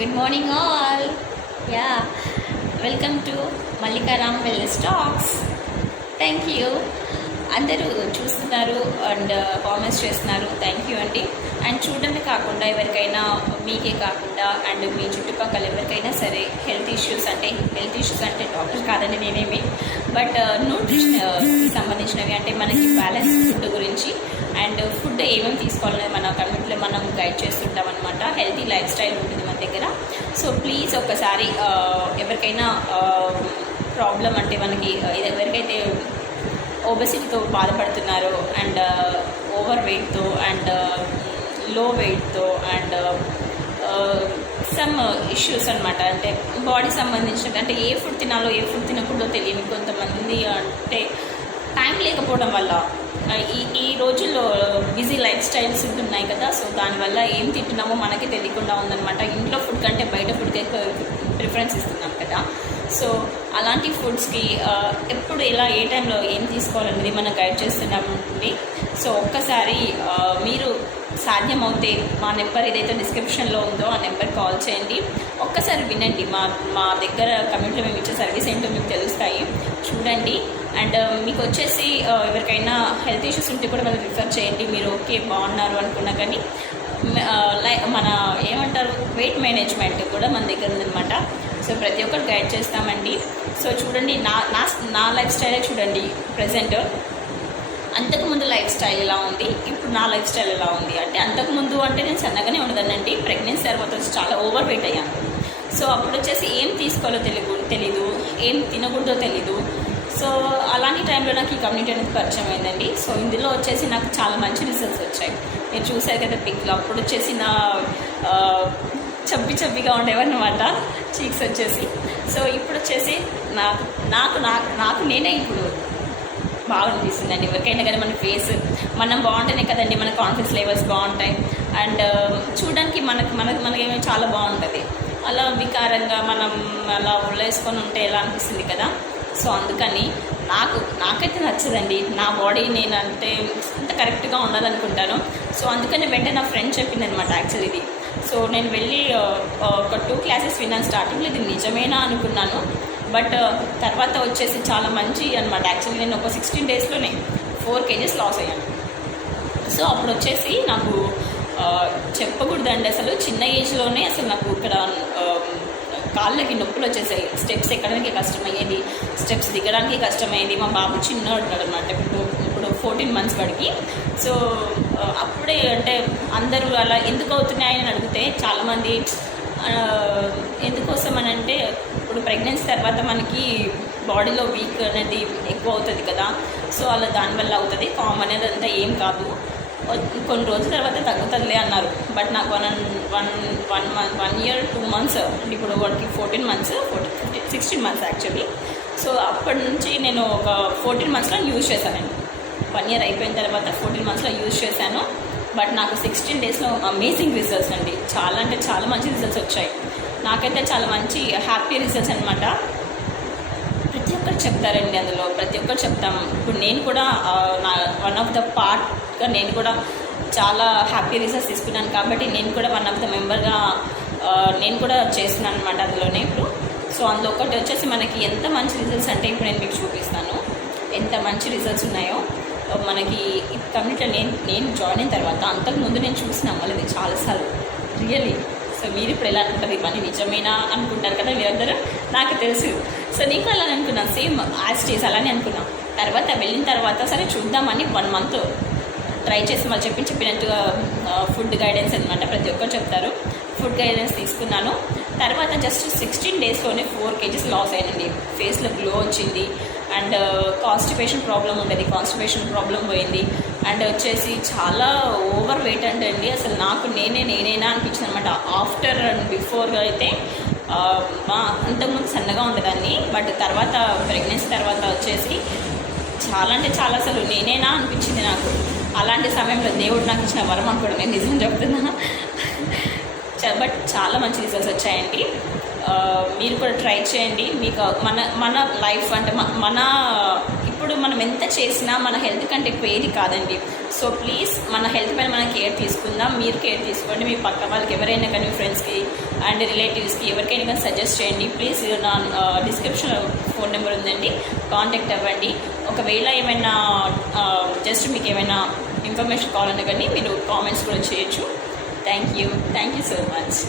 Good morning, all. Yeah, welcome to Mallikaram Wellness Talks. Thank you. అందరూ చూస్తున్నారు and comments చేస్తున్నారు. Thank you అండి. And చూడడమే కాకుండా ఎవరికైనా మీకే కాకుండా అండ్ మీ చుట్టుపక్కల ఎవరికైనా సరే హెల్త్ ఇష్యూస్ అంటే డాక్టర్ కాదండి నేనేమి, బట్ న్యూట్రిషన్ సంబంధించినవి అంటే మనకి బ్యాలెన్స్ ఫుడ్ గురించి అండ్ ఫుడ్ ఏమేమి తీసుకోవాలనేది మన కమ్యూనిటీలో మనం గైడ్ చేస్తుంటాం అనమాట. హెల్తీ లైఫ్ స్టైల్ ఉంటుంది మన దగ్గర. సో ప్లీజ్ ఒక్కసారి ఎవరికైనా ప్రాబ్లం అంటే మనకి ఎవరికైతే ఒబెసిటీతో బాధపడుతున్నారో అండ్ ఓవర్ వెయిట్తో అండ్ లో వెయిట్తో అండ్ సమ్ ఇష్యూస్ అనమాట, అంటే బాడీ సంబంధించిన అంటే ఏ ఫుడ్ తినాలో ఏ ఫుడ్ తినకూడదో తెలియని కొంతమంది అంటే టైం లేకపోవడం వల్ల ఈ రోజుల్లో బిజీ లైఫ్ స్టైల్స్ ఉంటున్నాయి కదా. సో దానివల్ల ఏం తింటున్నామో మనకి తెలియకుండా ఉందన్నమాట. ఇంట్లో ఫుడ్ కంటే బయట ఫుడ్కి ఎక్కువ ప్రిఫరెన్స్ ఇస్తున్నాం కదా. సో అలాంటి ఫుడ్స్కి ఎప్పుడు ఎలా ఏ టైంలో ఏం తీసుకోవాలనేది మనం గైడ్ చేస్తున్నామండి. సో ఒక్కసారి మీరు సాధ్యమవుతే మా నెంబర్ ఏదైతే డిస్క్రిప్షన్లో ఉందో ఆ నెంబర్ కాల్ చేయండి. ఒక్కసారి వినండి. మా దగ్గర కమ్యూనిటీలో మేము ఇచ్చే సర్వీస్ ఏంటో మీకు తెలుస్తాయి, చూడండి. అండ్ మీకు వచ్చేసి ఎవరికైనా హెల్త్ ఇష్యూస్ ఉంటే కూడా వాళ్ళు రిఫర్ చేయండి. మీరు ఓకే బాగున్నారు అనుకున్నా కానీ మన ఏమంటారు వెయిట్ మేనేజ్మెంట్ కూడా మన దగ్గర ఉందన్నమాట. సో ప్రతి ఒక్కరు గైడ్ చేస్తామండి. సో చూడండి, నా లైఫ్ స్టైలే చూడండి. ప్రజెంట్ అంతకుముందు లైఫ్ స్టైల్ ఎలా ఉంది, ఇప్పుడు నా లైఫ్ స్టైల్ ఎలా ఉంది అంటే అంతకుముందు అంటే నేను సన్నగానే ఉండదనండి. ప్రెగ్నెన్సీ తర్వాత వచ్చి చాలా ఓవర్ వెయిట్ అయ్యాను. సో అప్పుడు వచ్చేసి ఏం తీసుకోవాలో తెలీదు, ఏం తినకూడదో తెలీదు. సో అలాంటి టైంలో నాకు ఈ కమ్యూనిటీ అనేది పరిచయం అయిందండి. సో ఇందులో వచ్చేసి నాకు చాలా మంచి రిజల్ట్స్ వచ్చాయి. మీరు చూసారు కదా పిక్లో. అప్పుడు వచ్చేసి నా చబ్బిగా ఉండేవన్నమాట చీక్స్ వచ్చేసి. సో ఇప్పుడు వచ్చేసి నాకు నేనే ఇప్పుడు బాగా అనిపిస్తుందండి. ఎవరికైనా కానీ మన ఫేస్ మనం బాగుంటేనే కదండి మన కాన్ఫిడెన్స్ లెవెల్స్ బాగుంటాయి అండ్ చూడడానికి మనకేమో చాలా బాగుంటుంది. అలా వికారంగా మనం అలా ఉల్లేసుకొని ఉంటే ఎలా అనిపిస్తుంది కదా. సో అందుకని నాకైతే నచ్చదండి. నా బాడీ నేను అంత కరెక్ట్గా ఉండదనుకుంటాను. సో అందుకని వెంటనే నా ఫ్రెండ్ చెప్పింది అనమాట యాక్చువల్లీ ఇది. సో నేను వెళ్ళి ఒక 2 క్లాసెస్ విన్నాను. స్టార్టింగ్లో ఇది నిజమేనా అనుకున్నాను, బట్ తర్వాత వచ్చేసి చాలా మంచి అనమాట. యాక్చువల్లీ నేను ఒక 16 డేస్లోనే 4 kgs లాస్ అయ్యాను. సో అప్పుడు వచ్చేసి నాకు చెప్పకూడదండి, అసలు చిన్న ఏజ్లోనే అసలు నాకు ఇక్కడ కాళ్ళకి నొప్పులు వచ్చేసాయి. స్టెప్స్ ఎక్కడానికి కష్టమయ్యేది, స్టెప్స్ దిగడానికి కష్టమయ్యేది. మా బాబు చిన్నవాడు అనమాట, ఇప్పుడు 14 months వాడికి. సో అప్పుడే అంటే అందరూ అలా ఎందుకు అవుతున్నాయని అడిగితే చాలామంది ఎందుకోసం అని అంటే ఇప్పుడు ప్రెగ్నెన్సీ తర్వాత మనకి బాడీలో వీక్ అనేది ఎక్కువ అవుతుంది కదా. సో అలా దానివల్ల అవుతుంది, కామన్ అనేది అంతా ఏం కాదు, కొన్ని రోజుల తర్వాత తగ్గుతుందిలే అన్నారు. బట్ నాకు 1 year 2 months అంటే ఇప్పుడు వాడికి 14 months 16 months యాక్చువల్లీ. సో అప్పటి నుంచి నేను ఒక 14 monthsలో యూజ్ చేశానండి. 1 year అయిపోయిన తర్వాత 14 monthsలో యూజ్ చేశాను. బట్ నాకు 16 daysలో అమేజింగ్ రిజల్ట్స్ అండి. చాలా అంటే చాలా మంచి రిజల్ట్స్ వచ్చాయి. నాకైతే చాలా మంచి హ్యాపీ రిజల్ట్స్ అనమాట. ప్రతి ఒక్కరు చెప్తారండి, అందులో ప్రతి ఒక్కరు చెప్తాము. ఇప్పుడు నేను కూడా నా వన్ ఆఫ్ ద పార్ట్గా నేను కూడా చాలా హ్యాపీ రిజల్ట్స్ తీసుకున్నాను కాబట్టి నేను కూడా వన్ ఆఫ్ ద మెంబర్గా నేను కూడా చేస్తున్నాను అనమాట అందులోనే ఇప్పుడు. సో అందులో ఒకటి వచ్చేసి మనకి ఎంత మంచి రిజల్ట్స్ అంటే ఇప్పుడు నేను మీకు చూపిస్తాను ఎంత మంచి రిజల్ట్స్ ఉన్నాయో మనకి. ఈ కమ్యూనిటీలో నేను జాయిన్ అయిన తర్వాత అంతకుముందు నేను చూసి నమ్మలేదు చాలాసార్లు రియల్లీ. సో మీరు ఇప్పుడు ఎలా అనుకుంటారు, ఇవన్నీ నిజమేనా అనుకుంటారు కదా మీరందరూ, నాకు తెలుసు. సో నేను కూడా అలా అనుకున్నాను, సేమ్ యాజ్ డేస్ అలానే అనుకున్నాను. తర్వాత వెళ్ళిన తర్వాత సరే చూద్దామని 1 month ట్రై చేసి వాళ్ళు చెప్పినట్టుగా ఫుడ్ గైడెన్స్ అనమాట, ప్రతి ఒక్కరు చెప్తారు. ఫుడ్ గైడెన్స్ తీసుకున్నాను. తర్వాత జస్ట్ 16 daysలోనే 4 kgs లాస్ అయినండి. ఫేస్లో గ్లో వచ్చింది అండ్ కాన్స్టిపేషన్ ప్రాబ్లం ఉండేది, కాన్స్టిపేషన్ ప్రాబ్లం పోయింది. అండ్ వచ్చేసి చాలా ఓవర్ వెయిట్ అంటే అండి అసలు నాకు నేనేనా అనిపించింది అనమాట. ఆఫ్టర్ అండ్ బిఫోర్ అయితే అంతకుముందు సన్నగా ఉండేదాన్ని, బట్ తర్వాత ప్రెగ్నెన్సీ తర్వాత వచ్చేసి చాలా అంటే చాలా అసలు నేనేనా అనిపించింది నాకు. అలాంటి సమయంలో దేవుడు నాకు ఇచ్చిన వరం అనుకోవడం నేను నిజం చెప్తున్నా. బట్ చాలా మంచి రిజల్ట్స్ వచ్చాయండి. మీరు కూడా ట్రై చేయండి. మీకు మన లైఫ్ అంటే మన ఇప్పుడు మనం ఎంత చేసినా మన హెల్త్ కంటే ఎక్కువ ఏది కాదండి. సో ప్లీజ్ మన హెల్త్ పైన మనం కేర్ తీసుకుందాం. మీరు కేర్ తీసుకోండి. మీ పక్క వాళ్ళకి ఎవరైనా కానీ మీ ఫ్రెండ్స్కి అండ్ రిలేటివ్స్కి ఎవరికైనా కానీ సజెస్ట్ చేయండి ప్లీజ్. నా డిస్క్రిప్షన్లో ఫోన్ నెంబర్ ఉందండి, కాంటాక్ట్ అవ్వండి. ఒకవేళ ఏమైనా జస్ట్ మీకు ఏమైనా ఇన్ఫర్మేషన్ కావాలన్నా కానీ మీరు కామెంట్స్ కూడా చేయొచ్చు. Thank you so much.